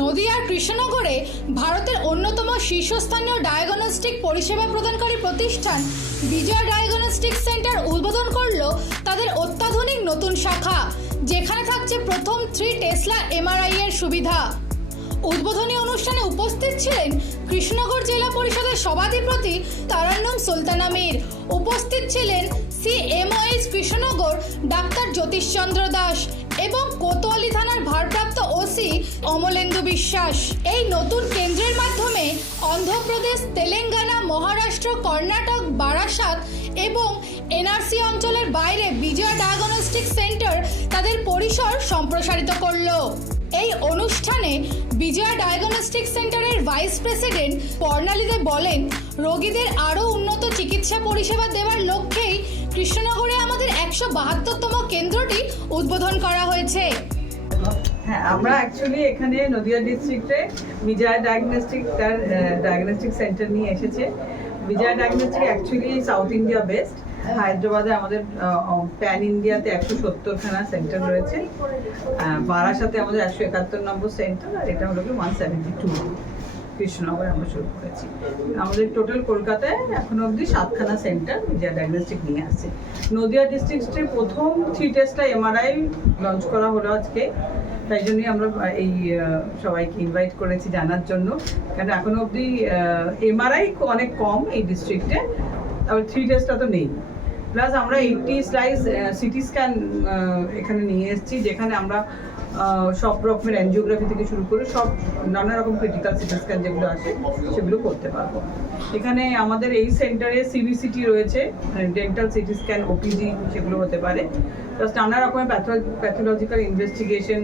নদিয়ার কৃষ্ণনগরে ভারতের অন্যতম শীর্ষস্থানীয় ডায়াগনস্টিক পরিষেবা প্রদানকারী প্রতিষ্ঠান বিজয় ডায়াগনস্টিক সেন্টার উদ্বোধন করল তাদের অত্যাধুনিক নতুন শাখা, যেখানে থাকছে প্রথম থ্রি টেসলা এমআরআই এর সুবিধা। উদ্বোধনী অনুষ্ঠানে উপস্থিত ছিলেন কৃষ্ণনগর জেলা পরিষদের সভাধিপতি তারান্নম সুলতানা মীর। উপস্থিত ছিলেন সিএমওএইচ কৃষ্ণনগর ডাক্তার জ্যোতিষচন্দ্র দাস। এবং কোতোয়ালি থানার ভারপ্রাপ্ত ওসি অমলেন্দু বিশ্বাস। এই নতুন কেন্দ্রের মাধ্যমে অন্ধ্রপ্রদেশ, তেলেঙ্গানা, মহারাষ্ট্র, কর্ণাটক, বারাসাত এবং এনআরসি অঞ্চলের বাইরে বিজয় ডায়াগনস্টিক সেন্টার তাদের পরিসর সম্প্রসারিত করল। এই অনুষ্ঠানে বিজয়া ডায়াগনস্টিক সেন্টারের ভাইস প্রেসিডেন্ট পর্ণালীদে বলেন, রোগীদের আরও উন্নত চিকিৎসা পরিষেবা দেওয়ার লক্ষ্যেই কৃষ্ণনগরে আমাদের একশো বাহাত্তরতম কেন্দ্রটি উদ্বোধন করা হয়েছে। হ্যাঁ আমরা অ্যাকচুয়ালি এখানে নদিয়া ডিস্ট্রিক্টে বিজয়া ডায়াগনস্টিক তার ডায়াগনস্টিক সেন্টার নিয়ে এসেছে। Bijoya diagnostic actually south India best হায়দ্রাবাদে আমাদের প্যান ইন্ডিয়াতে একশো সত্তরখানা সেন্টার রয়েছে। বারাসাতে আমাদের একশো একাত্তর নম্বর সেন্টার আর এটা হলো ওয়ান সেভেন্টি টু কৃষ্ণনগরে আমরা শুরু করেছি। আমাদের টোটাল কলকাতায় এখনও অবধি সাতখানা সেন্টার বিজয়া ডায়াগনস্টিক নিয়ে আসছে নদিয়া ডিস্ট্রিক্টের প্রথম থ্রি টেস্টটা এমআরআই লঞ্চ করা হলো আজকে। তাই জন্যই আমরা এই সবাইকে ইনভাইট করেছি জানার জন্য। কারণ এখনও অবধি এমআরআই অনেক কম এই ডিস্ট্রিক্টে আবার থ্রি টেস্টটা তো নেই। প্লাস আমরা এইটটি স্লাইস সিটি স্ক্যান এখানে নিয়ে এসেছি, যেখানে আমরা সব রকমের অ্যানজিওগ্রাফি থেকে শুরু করে সব নানা রকম ক্রিটিক্যাল সিটি স্ক্যান যেগুলো আছে, সেগুলো করতে পারব। এখানে আমাদের এই সেন্টারে সিবিসিটি রয়েছে ডেন্টাল সিটি স্ক্যান ওপিজি সেগুলো হতে পারে। প্লাস নানা রকমের প্যাথোলজিক্যাল ইনভেস্টিগেশন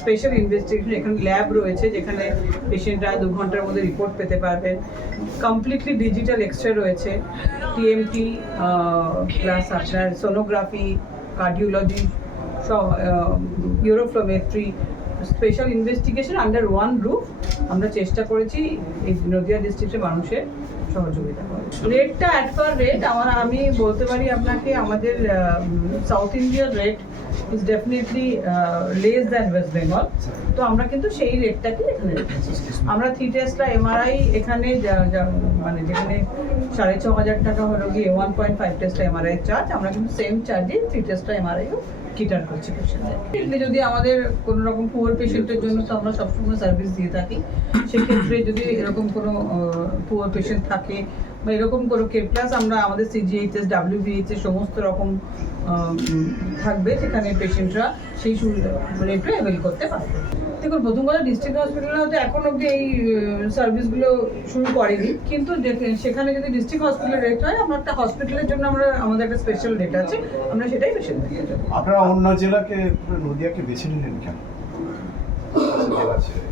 স্পেশাল ইনভেস্টিগেশন এখানে ল্যাব রয়েছে, যেখানে পেশেন্টরা দু ঘণ্টার মধ্যে রিপোর্ট পেতে পারবেন। কমপ্লিটলি ডিজিটাল এক্সরে রয়েছে টিএমটি প্লাস আপনার sonography cardiology uroflowmetry special investigation under one roof আমরা চেষ্টা করেছি এই নদিয়া ডিস্ট্রিক্টের মানুষের সহযোগিতা করে রেটটা অ্যাট পার রেট আমার, আমি বলতে পারি আপনাকে, আমাদের সাউথ ইন্ডিয়ার rate is definitely less than West Bengal তো আমরা কিন্তু সেই রেটটাকে এখানে রেখেছি। আমরা থ্রি টেস্টটা এমআরআই এখানে মানে যেখানে সাড়ে ছ হাজার টাকা হলো গিয়ে ওয়ান পয়েন্ট ফাইভ টেস্টটা এমআরআই চার্জ আমরা কিন্তু সেম চার্জে থ্রি টেস্টটা এমআরআইও কিটার করছে পেশেন্টদের যদি আমাদের কোনো রকম পুয়ার পেশেন্টের জন্য তো আমরা সবসময় সার্ভিস দিয়ে থাকি, সেক্ষেত্রে যদি এরকম কোনো পুয়ার পেশেন্ট থাকে বা এরকম কোনো কে প্লাস আমরা আমাদের সিজিএইচএস ডাব্লিউবিএইচএস সমস্ত রকম থাকবে যেখানে পেশেন্টরা সেই রেটটা অ্যাভেল করতে পারবে। দেখুন প্রথম কথা ডিস্ট্রিক্ট হসপিটালে হয়তো এখন অবধি এই সার্ভিসগুলো শুরু করেনি। কিন্তু যে- সেখানে যদি ডিস্ট্রিক্ট হসপিটালে রেট হয় আমরা একটা হসপিটালের জন্য আমরা আমাদের একটা স্পেশাল রেট আছে। আমরা সেটাই বেশি আপনারা অন্য জেলাকে নদিয়াকে বেছে নিলেন কেন? জেলা ছেড়ে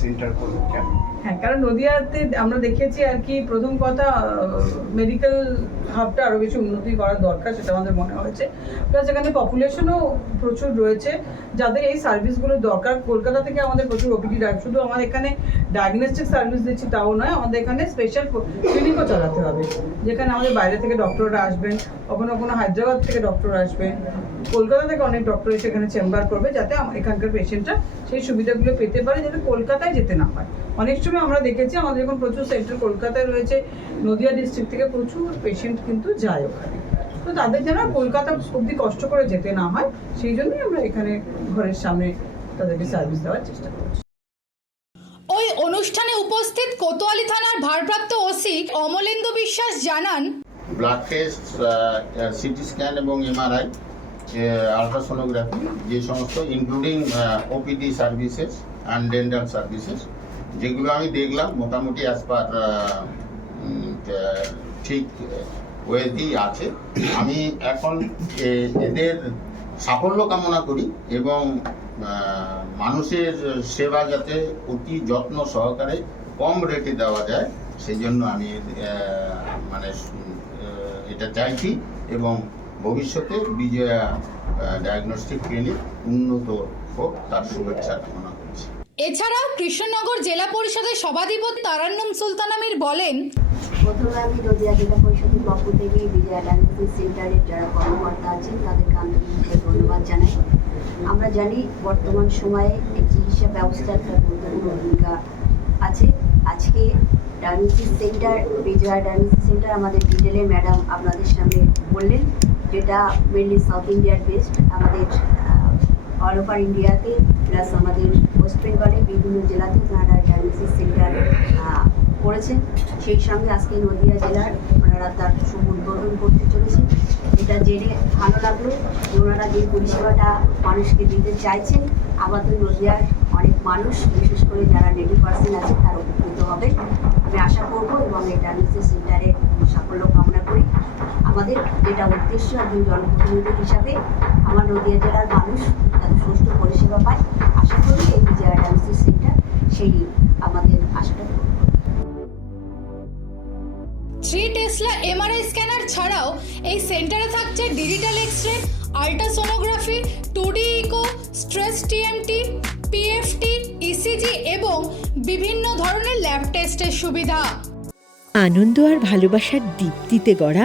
সেন্টার কেন? হ্যাঁ কারণ নদিয়াতে আমরা দেখেছি আর কি প্রথম কথা মেডিকেল হাবটা আরও বেশি উন্নতি করার দরকার সেটা আমাদের মনে হয়েছে। প্লাস এখানে পপুলেশনও প্রচুর রয়েছে। যাদের এই সার্ভিসগুলো দরকার কলকাতা থেকে আমাদের প্রচুর ওপিডি শুধু আমার এখানে ডায়াগনস্টিক সার্ভিস দিচ্ছি তাও নয় আমাদের এখানে স্পেশাল ক্লিনিকও চালাতে হবে। যেখানে আমাদের বাইরে থেকে ডক্টররা আসবেন কখনো কখনো হায়দ্রাবাদ থেকে ডক্টর আসবেন কলকাতা থেকে অনেক ডক্টর এসে এখানে চেম্বার করবে যাতে এখানকার পেশেন্টরা সেই সুবিধাগুলো পেতে পারে যাতে কলকাতায় যেতে না হয় অনেক সময় আমরা দেখেছি আমাদের এখন প্রচুর সেন্টার কলকাতায় রয়েছে নদিয়া ডিস্ট্রিক্ট থেকে প্রচুর পেশেন্ট কিন্তু যায় ওখানে। তো তাদের যেন কলকাতা অব্দি কষ্ট করে যেতে না হয় সেই জন্যই আমরা এখানে ঘরের সামনে তাদেরকে সার্ভিস দেওয়ার চেষ্টা করছি। ওই অনুষ্ঠানে উপস্থিত কোতোয়ালি থানার ভারপ্রাপ্ত ওসি অমলেন্দু বিশ্বাস জানান ব্লাড টেস্ট সিটি স্ক্যান এবং এমআরআই আলট্রাসোনোগ্রাফি যে সমস্ত including OPD services and dental services যেগুলো আমি দেখলাম মোটামুটি অ্যাজ পার ঠিক ওয়েতেই আছে। আমি এখন এদের সাফল্য কামনা করি এবং মানুষের সেবা যাতে অতি যত্ন সহকারে কম রেটে দেওয়া যায় সেই জন্য আমি মানে এটা চাইছি এবং ভবিষ্যতে বিজয়া ডায়াগনস্টিক ক্লিনিক উন্নত হোক তার শুভেচ্ছা কামনা করছি। এছাড়াও কৃষ্ণনগর জেলা পরিষদের সভাধিপতি তারান্নম সুলতানামির বলেন প্রথমে আমি নদিয়া জেলা পরিষদের পক্ষ থেকে বিজয়া ডায়াগনস্টিক সেন্টারের যারা কর্মকর্তা আছেন তাদেরকে আন্তরিকভাবে ধন্যবাদ জানাই। আমরা জানি বর্তমান সময়ে চিকিৎসা ব্যবস্থার একটা গুরুত্বপূর্ণ ভূমিকা আছে। আজকে diagnosis centre, Bijoya diagnosis centre, আমাদের ডিটেলে ম্যাডাম আপনাদের সামনে বললেন, যেটা মেনলি সাউথ ইন্ডিয়ার বেস্ট আমাদের অল ওভার ইন্ডিয়াতে প্লাস আমাদের ওয়েস্ট বেঙ্গলে বিভিন্ন জেলাতে ওনারা ডায়াগনোসিস সেন্টার করেছেন। সেই সঙ্গে আজকে নদিয়া জেলার ওনারা তার শুভ উদ্বোধন করতে চলেছেন। এটা জেনে ভালো লাগল যে ওনারা যে পরিষেবাটা মানুষকে দিতে চাইছেন আমাদের নদিয়ার অনেক মানুষ, বিশেষ করে যারা নেটিভ পার্সন আছে তারা উপকৃত হবে আমি আশা করব এবং এই ডায়াগনোসিস সেন্টারে সাফল্য কামনা করি আমাদের যেটা উদ্দেশ্য একজন জনপ্রতিনিধি হিসাবে আমার নদিয়া জেলার মানুষ যাতে সুষ্ঠু পরিষেবা পায় আশা করি এই বিজয়া ডায়াগনোসিস সেন্টার সেই আমাদের আশাটা। থ্রি টেসলা এমআরআই স্ক্যানার ছাড়াও এই সেন্টারে থাকছে digital x ray ultrasonography two D echo stress TMT PFT ECG এবং বিভিন্ন ধরনের ল্যাব টেস্টের সুবিধা আনন্দ আর ভালোবাসার দীপ্তিতে গড়া